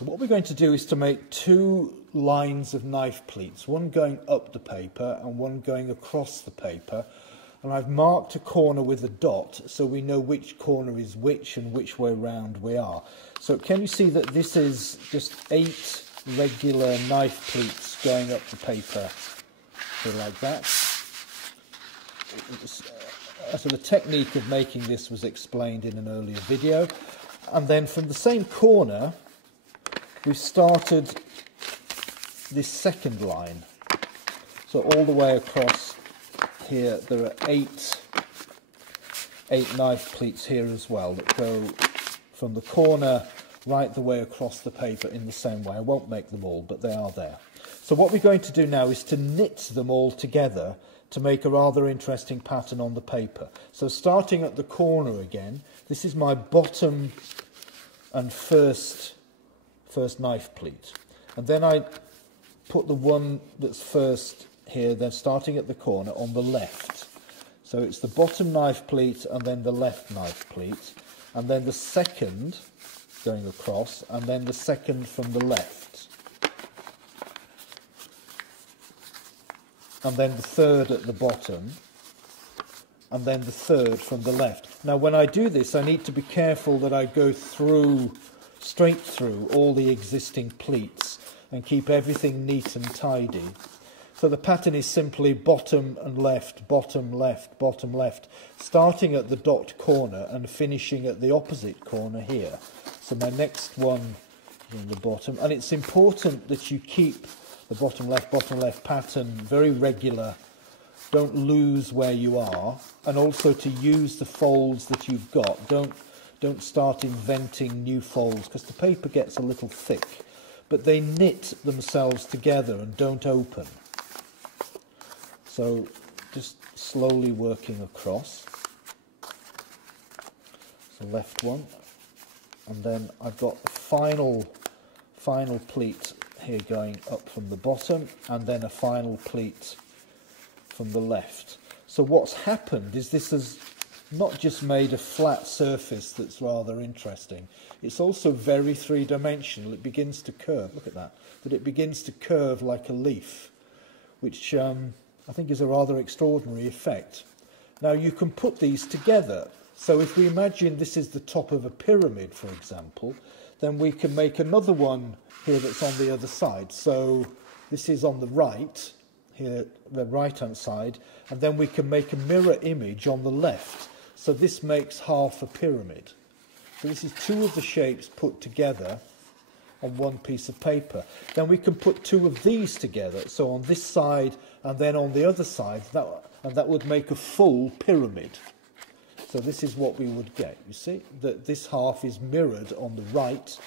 So what we're going to do is to make two lines of knife pleats, one going up the paper and one going across the paper. And I've marked a corner with a dot so we know which corner is which and which way round we are. So can you see that this is just 8 regular knife pleats going up the paper, so like that. So the technique of making this was explained in an earlier video. And then from the same corner, we've started this second line. So all the way across here, there are 8 knife pleats here as well that go from the corner right the way across the paper in the same way. I won't make them all, but they are there. So what we're going to do now is to knit them all together to make a rather interesting pattern on the paper. So starting at the corner again, this is my bottom and first knife pleat. And then I put the one that's first here, then starting at the corner on the left. So it's the bottom knife pleat and then the left knife pleat, and then the second going across, and then the second from the left. And then the third at the bottom, and then the third from the left. Now when I do this, I need to be careful that I go straight through all the existing pleats and keep everything neat and tidy. So the pattern is simply bottom and left, bottom left, bottom left, starting at the dot corner and finishing at the opposite corner here. So my next one is on the bottom, and it's important that you keep the bottom left pattern very regular. Don't lose where you are, and also to use the folds that you've got. Don't start inventing new folds because the paper gets a little thick, but they knit themselves together and don't open. So just slowly working across. So left one, and then I've got the final pleat here going up from the bottom, and then a final pleat from the left. So what's happened is this has not just made a flat surface that's rather interesting, it's also very three-dimensional. It begins to curve, look at that, but it begins to curve like a leaf, which I think is a rather extraordinary effect. Now you can put these together. So if we imagine this is the top of a pyramid, for example, then we can make another one here that's on the other side. So this is on the right, here, the right-hand side, and then we can make a mirror image on the left. So this makes half a pyramid. So this is two of the shapes put together on one piece of paper. Then we can put two of these together, so on this side and then on the other side, and that would make a full pyramid. So this is what we would get, you see, that this half is mirrored on the right